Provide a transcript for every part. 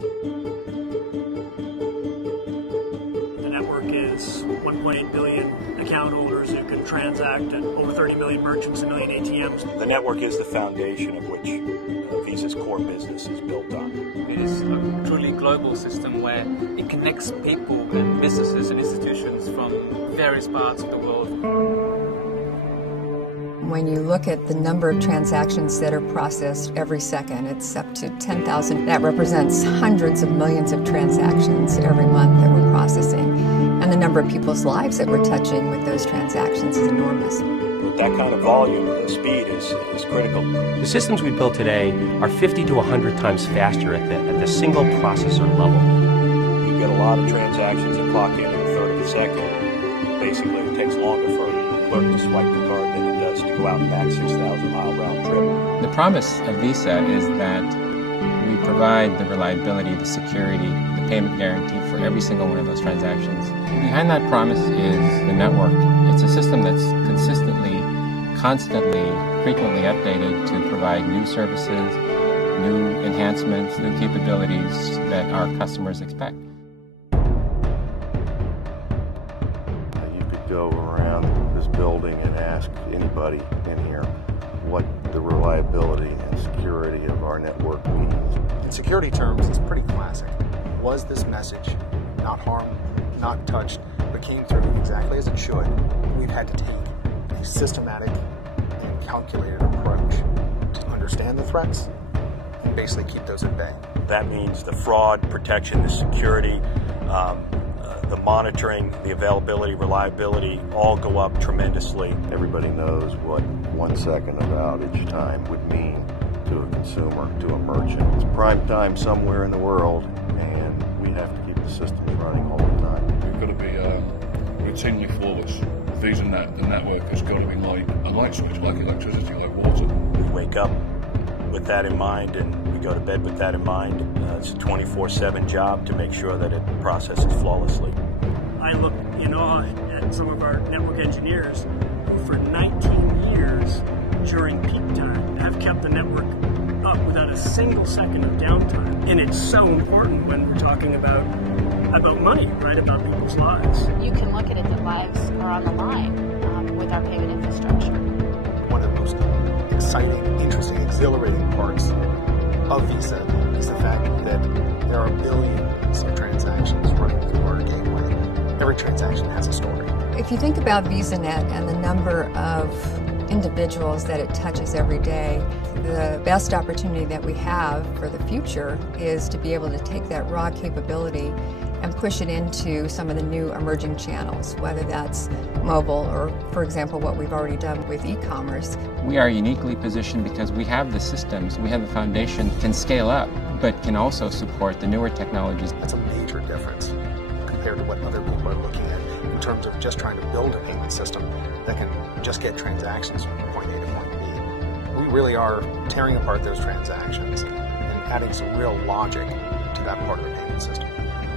The network is 1.8 billion account holders who can transact, and over 30 million merchants, a million ATMs. The network is the foundation of which Visa's core business is built on. It is a truly global system where it connects people and businesses and institutions from various parts of the world. When you look at the number of transactions that are processed every second, it's up to 10,000. That represents hundreds of millions of transactions every month that we're processing. And the number of people's lives that we're touching with those transactions is enormous. With that kind of volume, the speed is critical. The systems we build today are 50 to 100 times faster at the single processor level. You get a lot of transactions that clock in a third of a second. Basically, it takes longer for a clerk to swipe the card than it does to go out and back 6,000-mile round trip. The promise of Visa is that we provide the reliability, the security, the payment guarantee for every single one of those transactions. Behind that promise is the network. It's a system that's consistently, constantly, frequently updated to provide new services, new enhancements, new capabilities that our customers expect. You could go around this building and ask anybody in here what the reliability and security of our network means. In security terms, it's pretty classic. Was this message not harmed, not touched, but came through exactly as it should? We've had to take a systematic and calculated approach to understand the threats and basically keep those at bay. That means the fraud, protection, the security, the monitoring, the availability, reliability, all go up tremendously. Everybody knows what 1 second of outage time would mean to a consumer, to a merchant. It's prime time somewhere in the world, and we have to keep the systems running all the time. We've got to be routinely flawless. VisaNet, the network, has got to be like a light switch, like electricity, like water. We wake up with that in mind, and we go to bed with that in mind. It's a 24/7 job to make sure that it processes flawlessly. I look in awe at some of our network engineers who for 19 years during peak time have kept the network up without a single second of downtime. And it's so important when we're talking about money, right, about people's lives. You can look at it that lives are on the line with our payment infrastructure. One of the most exciting, interesting, exhilarating parts of Visa is the fact that there are billions of transactions running through our gateway. Every transaction has a story. If you think about VisaNet and the number of individuals that it touches every day, the best opportunity that we have for the future is to be able to take that raw capability and push it into some of the new emerging channels, whether that's mobile or, for example, what we've already done with e-commerce. We are uniquely positioned because we have the systems, we have the foundation, can scale up, but can also support the newer technologies. That's a major difference compared to what other people are looking at in terms of just trying to build a payment system that can just get transactions from point A to point B. We really are tearing apart those transactions and adding some real logic to that part of the payment system.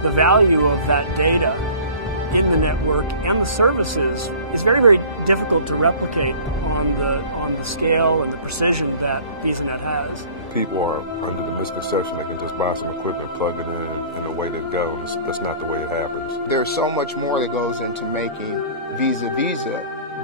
The value of that data in the network and the services is very, very difficult to replicate on the scale and the precision that VisaNet has. People are under the misconception they can just buy some equipment, plug it in, and away they go. That's not the way it happens. There's so much more that goes into making Visa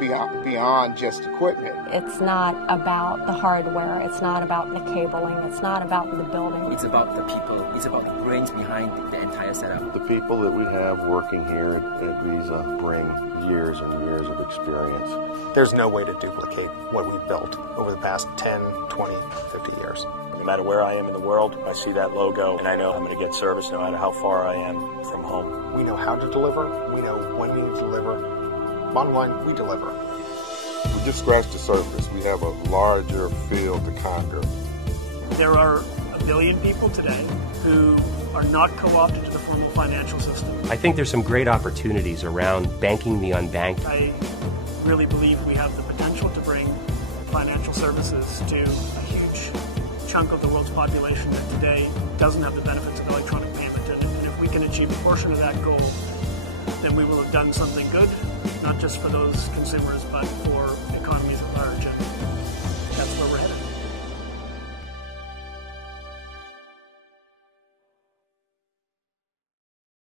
beyond just equipment. It's not about the hardware, it's not about the cabling, it's not about the building. It's about the people, it's about the brains behind the entire setup. The people that we have working here at Visa bring years and years of experience. There's no way to duplicate what we've built over the past 10, 20, 50 years. No matter where I am in the world, I see that logo and I know I'm going to get service no matter how far I am from home. We know how to deliver, we know when we need to deliver. Bottom line, we deliver. We just scratched the surface. We have a larger field to conquer. There are 1 billion people today who are not co-opted to the formal financial system. I think there's some great opportunities around banking the unbanked. I really believe we have the potential to bring financial services to a huge chunk of the world's population that today doesn't have the benefits of electronic payment. And if we can achieve a portion of that goal, then we will have done something good, not just for those consumers, but for economies at large.